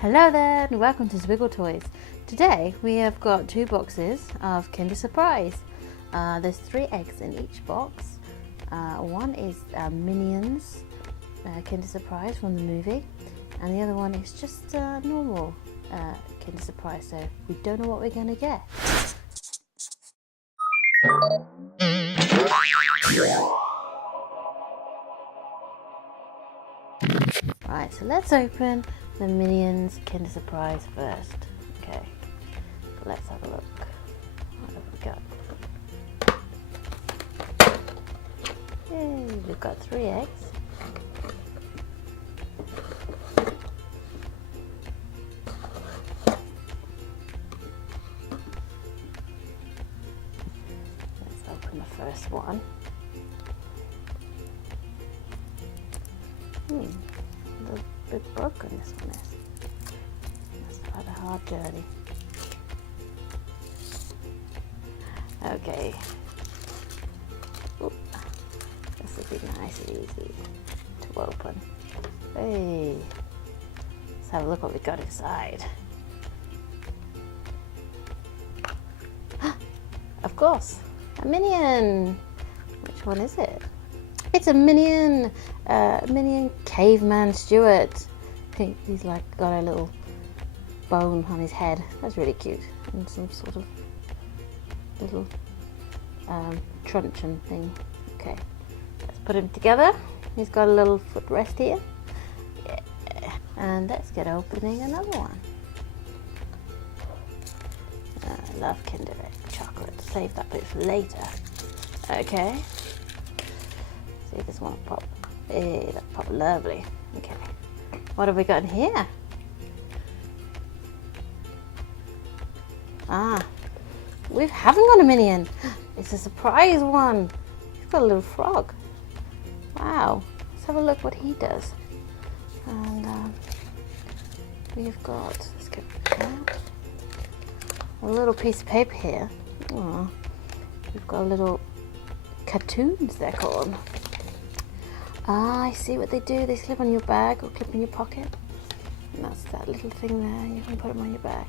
Hello there and welcome to Zwiggle Toys. Today we have got two boxes of Kinder Surprise. There's 3 eggs in each box. One is Minions Kinder Surprise from the movie, and the other one is just normal Kinder Surprise, so we don't know what we're going to get. Right, so let's open the Minions Kinder Surprise first. Okay, so let's have a look. What have we got? Yay, we've got 3 eggs. Let's open the first one. A bit broken, this one is. Must have had a hard journey. Okay. Oop. This will be nice and easy to open. Hey. Let's have a look what we got inside. Of course, a Minion. Which one is it? It's a Minion, Minion Caveman Stuart. I think he's like got a little bone on his head. That's really cute. And some sort of little truncheon thing. Okay, let's put him together. He's got a little footrest here. Yeah. And let's get opening another one. I love Kinder Egg chocolate. Save that bit for later. Okay. See if this one will pop. Hey, that popped lovely. Okay. What have we got in here? We haven't got a Minion. It's a surprise one. He's got a little frog. Wow. Let's have a look what he does. And we've got, let's get out. A little piece of paper here. Oh, we've got a little cartoons, they're called. I see what they do. They slip on your bag or clip in your pocket. And that's that little thing there. You can put them on your bag.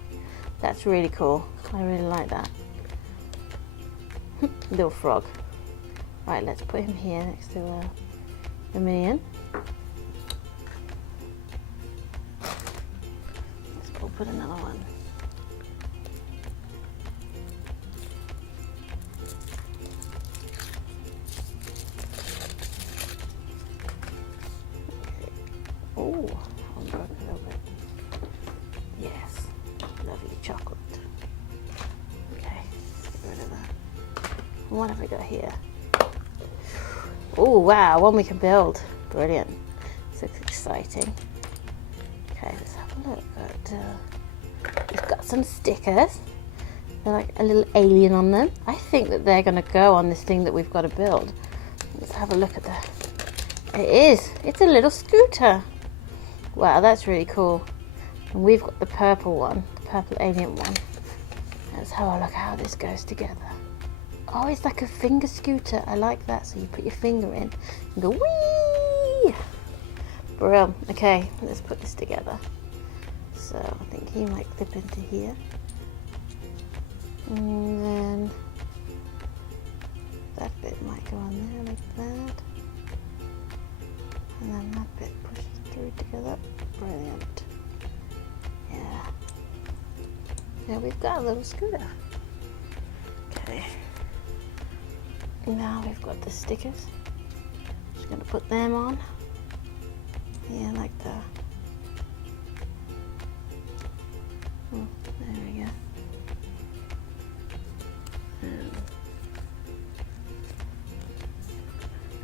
That's really cool. I really like that. Little frog. Right, let's put him here next to the Minion. Let's put another one. Oh, I'll broken it open. Yes, lovely chocolate. Okay, let's get rid of that. What have we got here? Oh wow, one we can build. Brilliant. This looks exciting. Okay, let's have a look at. We've got some stickers. They're like a little alien on them. I think that they're going to go on this thing that we've got to build. Let's have a look at that. It is. It's a little scooter. Wow, that's really cool. And we've got the purple one, the purple alien one. Let's have a look how this goes together. Oh, it's like a finger scooter. I like that. So you put your finger in and go whee! Brilliant. Okay, let's put this together. So I think he might clip into here. And then that bit might go on there like that. And then that bit pushes through together. Brilliant. Yeah. Now we've got a little scooter. Okay. Now we've got the stickers. Just going to put them on. Yeah, like that. Oh, there we go.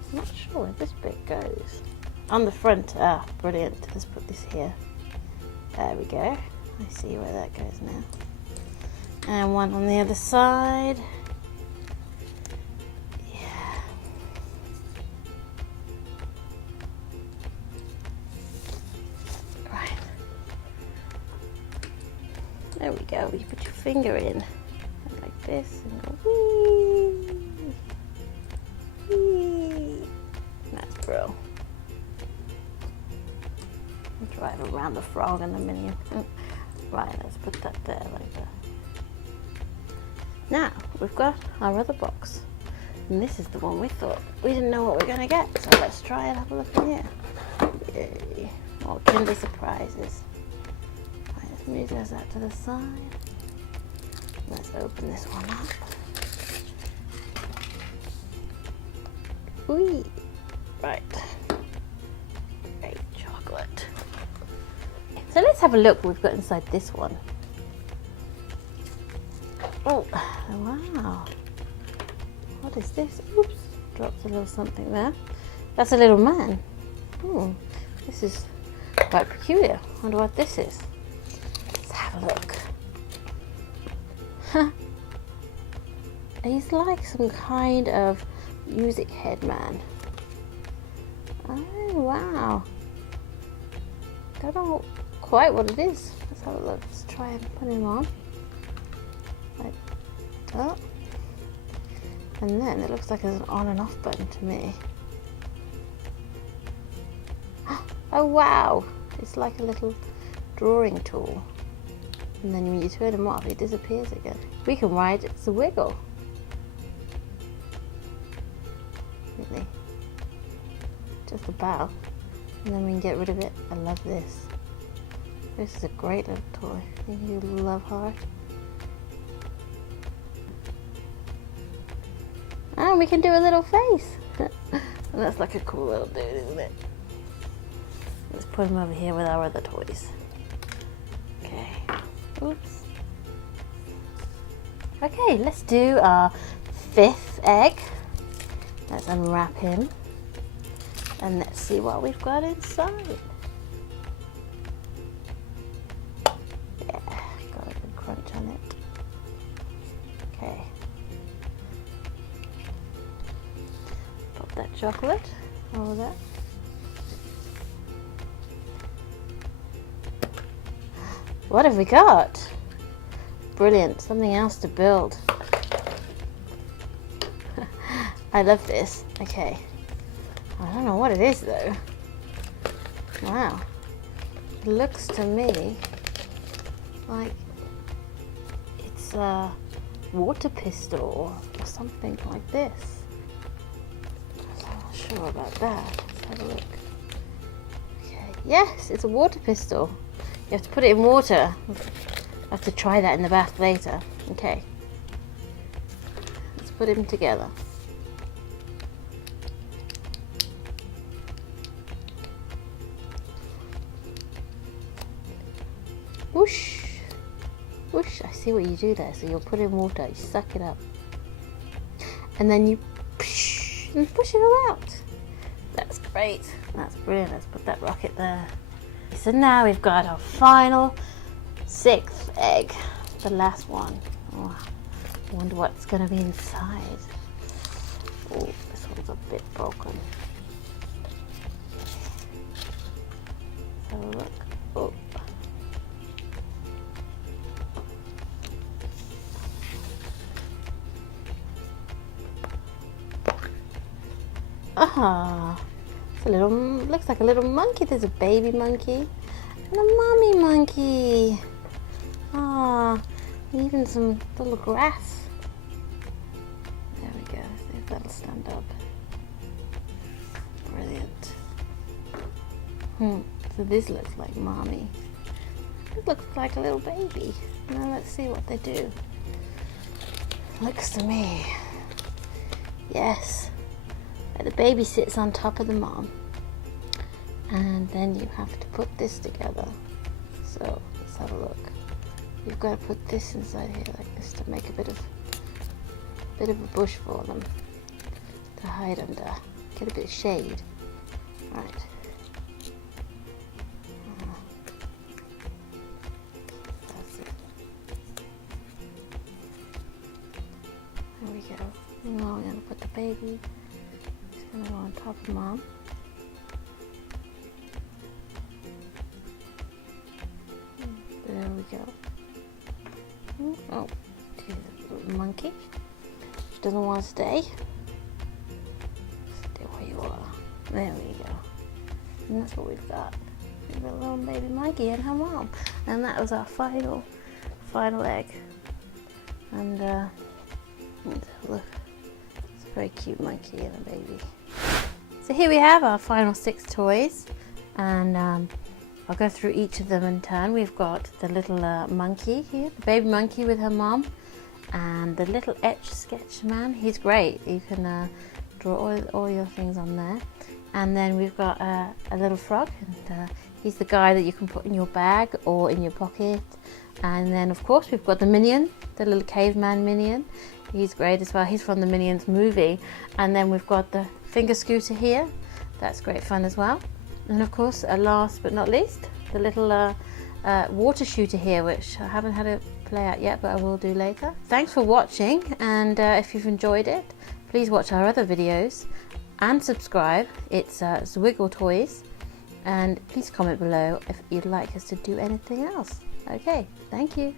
I'm not sure where this bit goes. On the front, brilliant. Let's put this here. There we go. I see where that goes now. And one on the other side. Yeah. Right. There we go. You put your finger in like this and go whee. Whee. That's brilliant. Drive around the frog and the minion. Right, let's put that there like that. Now, we've got our other box. And this is the one we thought we didn't know what we were going to get. So let's try and have a look in here. Yay. More Kinder surprises. Right, let's move those out to the side. Let's open this one up. Whee! Right. Great chocolate. So let's have a look what we've got inside this one. Oh, wow. What is this? Oops, dropped a little something there. That's a little man. This is quite peculiar. I wonder what this is. Let's have a look. Huh. He's like some kind of music head man. Oh, wow. Don't know quite what it is. Let's have a look. Let's try and put him on. Like that. And then it looks like there's an on and off button to me. Oh wow! It's like a little drawing tool. And then when you turn him off, he disappears again. We can ride Zwiggle. Really. Just a bow. And then we can get rid of it. I love this. This is a great little toy. You love heart. And we can do a little face. And that's like a cool little dude, isn't it? Let's put him over here with our other toys. Okay. Oops. Okay, let's do our 5th egg. Let's unwrap him. And let's see what we've got inside. Yeah, got a good crunch on it. Okay. Pop that chocolate over there. What have we got? Brilliant, something else to build. I love this. Okay. I don't know what it is though. Wow. It looks to me like it's a water pistol or something like this. I'm not sure about that. Let's have a look. Okay. Yes, it's a water pistol. You have to put it in water. I have to try that in the bath later. Okay. Let's put him together. Whoosh. Whoosh. I see what you do there. So you'll put it in water, you suck it up. And then you push and push it all out. That's great. That's brilliant. Let's put that rocket there. So now we've got our final 6th egg, the last one. Oh, I wonder what's going to be inside. Oh, this one's a bit broken. Let's have a look. Oh. Ah. A little, looks like a little monkey. There's a baby monkey and a mommy monkey. Ah, even some little grass. There we go. See if that'll stand up. Brilliant. So this looks like mommy. It looks like a little baby. Now let's see what they do. Looks to me. Yes. The baby sits on top of the mom, and then you have to put this together. So let's have a look. You've got to put this inside here like this to make a bit of a bush for them to hide under. Get a bit of shade. Right. That's it. There we go. Now we're going to put the baby. Go on top of mom. There we go. Oh, little monkey. She doesn't want to stay. Stay where you are. There we go. And that's what we've got. little baby monkey and her mom. And that was our final egg. And look, it's a very cute monkey and a baby. So here we have our final 6 toys, and I'll go through each of them in turn. We've got the little monkey here, the baby monkey with her mom, and the little Etch-a-sketch man. He's great. You can draw all your things on there. And then we've got a little frog, and he's the guy that you can put in your bag or in your pocket. And then of course we've got the Minion, the little caveman Minion. He's great as well. He's from the Minions movie. And then we've got the finger scooter here. That's great fun as well. And of course, last but not least, the little water shooter here, which I haven't had a play out yet, but I will do later. Thanks for watching, and if you've enjoyed it, please watch our other videos and subscribe. It's Zwiggle Toys, and please comment below if you'd like us to do anything else. Okay, thank you.